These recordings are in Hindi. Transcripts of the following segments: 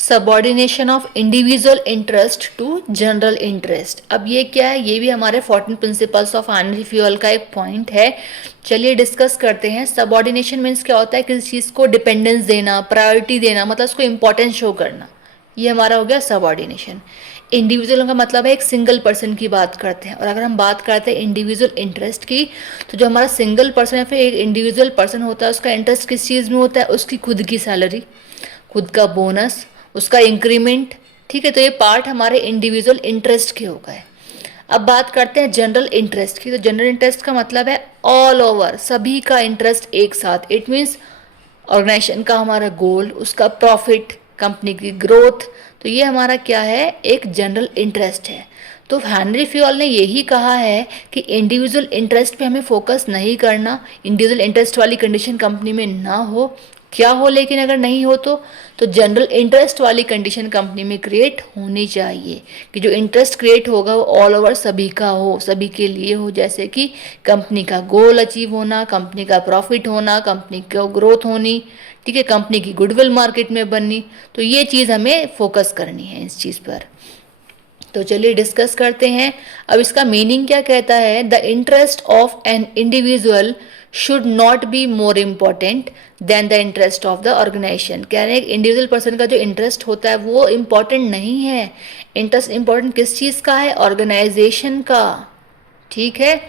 Subordination of individual interest to general interest. अब ये क्या है, ये भी हमारे 14 प्रिंसिपल्स ऑफ एनर्जी फ्यूल का एक पॉइंट है। चलिए डिस्कस करते हैं। सबॉर्डिनेशन मीन्स क्या होता है, किसी चीज़ को डिपेंडेंस देना, प्रायोरिटी देना, मतलब उसको इंपॉर्टेंस शो करना, ये हमारा हो गया सबॉर्डिनेशन। इंडिविजुअल का मतलब है एक सिंगल पर्सन की बात करते हैं, और अगर हम बात करते हैं इंडिविजुअल इंटरेस्ट की, तो जो हमारा सिंगल पर्सन है, फिर एक इंडिविजुअल पर्सन होता है, उसका इंटरेस्ट किस चीज़ में होता है, उसकी खुद की सैलरी, खुद का बोनस, उसका इंक्रीमेंट। ठीक है, तो ये पार्ट हमारे इंडिविजुअल इंटरेस्ट के हो गए। अब बात करते हैं जनरल इंटरेस्ट की। तो जनरल इंटरेस्ट का मतलब है ऑल ओवर, सभी का इंटरेस्ट एक साथ। इट मीन्स ऑर्गेनाइजेशन का हमारा गोल, उसका प्रॉफिट, कंपनी की ग्रोथ, तो ये हमारा क्या है, एक जनरल इंटरेस्ट है। तो हेनरी फ्यूल ने यही कहा है कि इंडिविजुअल इंटरेस्ट पे हमें फोकस नहीं करना, इंडिविजुअल इंटरेस्ट वाली कंडीशन कंपनी में ना हो। क्या हो लेकिन अगर नहीं हो तो जनरल इंटरेस्ट वाली कंडीशन कंपनी में क्रिएट होनी चाहिए, कि जो इंटरेस्ट क्रिएट होगा वो ऑल ओवर सभी का हो, सभी के लिए हो। जैसे कि कंपनी का गोल अचीव होना, कंपनी का प्रॉफिट होना, कंपनी की ग्रोथ होनी, ठीक है, कंपनी की गुडविल मार्केट में बननी। तो ये चीज़ हमें फोकस करनी है इस चीज़ पर। तो चलिए डिस्कस करते हैं। अब इसका मीनिंग क्या कहता है, the interest of an individual should not be more important than the interest of the organisation. कह रहे हैं इंडिविजुअल पर्सन का जो इंटरेस्ट होता है वो इम्पॉर्टेंट नहीं है। इंटरेस्ट इम्पॉर्टेंट किस चीज़ का है, ऑर्गेनाइजेशन का। ठीक है,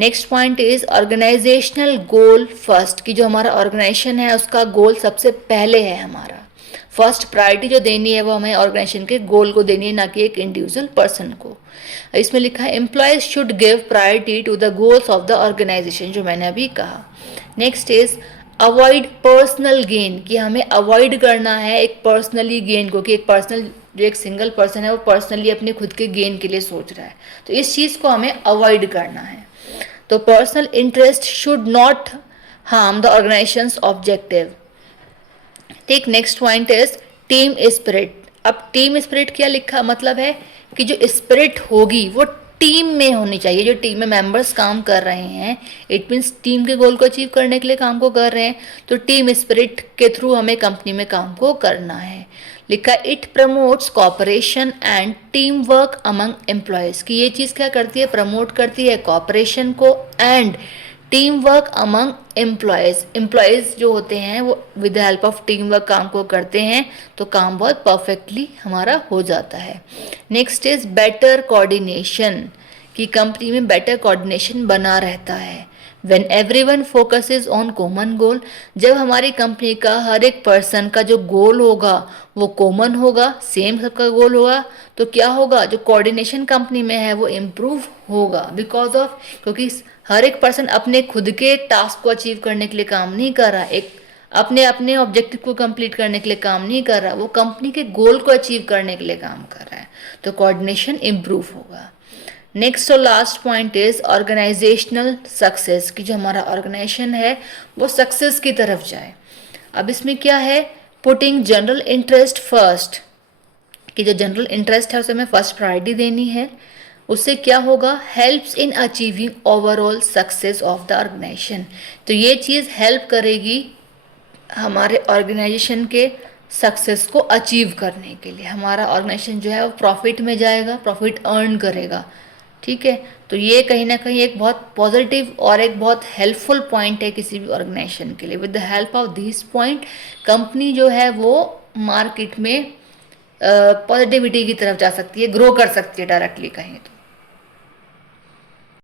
next point is organisational goal first, कि जो हमारा ऑर्गेनाइजेशन है उसका गोल सबसे पहले है। हमारा फर्स्ट प्रायोरिटी जो देनी है वो हमें ऑर्गेनाइजेशन के गोल को देनी है, ना कि एक इंडिविजुअल पर्सन को। इसमें लिखा है employees should give priority to the goals of the organisation, जो मैंने अभी कहा। Next is avoid personal gain, कि हमें अवॉइड करना है एक पर्सनली गेन को, कि एक पर्सनल, जो एक सिंगल पर्सन है वो पर्सनली अपने खुद के गेन के लिए सोच रहा है, तो इस चीज़ को हमें अवॉइड करना है। तो personal interest should not harm the organisation's objective. ठीक, next point is team spirit. अब टीम स्पिरिट क्या लिखा, मतलब है कि जो स्पिरिट होगी वो टीम में होनी चाहिए। जो टीम में मेंबर्स काम कर रहे हैं, इट मीन्स टीम के गोल को अचीव करने के लिए काम को कर रहे हैं, तो टीम स्पिरिट के थ्रू हमें कंपनी में काम को करना है। लिखा it promotes cooperation and team work among employees, कि ये चीज़ क्या करती है, प्रमोट करती है कॉपरेशन को and team work among employees. Employees जो होते हैं वो with the help of team work काम को करते हैं, तो काम बहुत परफेक्टली हमारा हो जाता है। नेक्स्ट इज बेटर कोऑर्डिनेशन, कि कंपनी में बेटर कोऑर्डिनेशन बना रहता है। When everyone focuses on common goal, जब हमारी कंपनी का हर एक पर्सन का जो गोल होगा वो कॉमन होगा, सेम सबका गोल होगा, तो क्या होगा, जो कोऑर्डिनेशन कंपनी में है वो इम्प्रूव होगा। बिकॉज ऑफ, क्योंकि हर एक पर्सन अपने खुद के टास्क को अचीव करने के लिए काम नहीं कर रहा, एक अपने अपने ऑब्जेक्टिव को कंप्लीट करने के लिए काम नहीं कर रहा, वो कंपनी के गोल को अचीव करने के लिए काम कर रहा है, तो कोऑर्डिनेशन इम्प्रूव होगा। नेक्स्ट और last point is organisational success, की जो हमारा ऑर्गेनाइजेशन है वो सक्सेस की तरफ जाए। अब इसमें क्या है, पुटिंग जनरल इंटरेस्ट फर्स्ट, कि जो जनरल इंटरेस्ट है उसे हमें फर्स्ट प्रायोरिटी देनी है। उससे क्या होगा, helps in achieving overall success of the organisation, तो ये चीज़ हेल्प करेगी हमारे ऑर्गेनाइजेशन के सक्सेस को अचीव करने के लिए। हमारा ऑर्गेनाइजेशन जो है वो प्रॉफिट में जाएगा, प्रॉफिट अर्न करेगा। ठीक है, तो ये कहीं ना कहीं एक बहुत पॉजिटिव और एक बहुत हेल्पफुल पॉइंट है किसी भी ऑर्गेनाइजेशन के लिए। With the help of this point company जो है वो मार्केट में पॉजिटिविटी की तरफ जा सकती है, ग्रो कर सकती है डायरेक्टली कहें तो।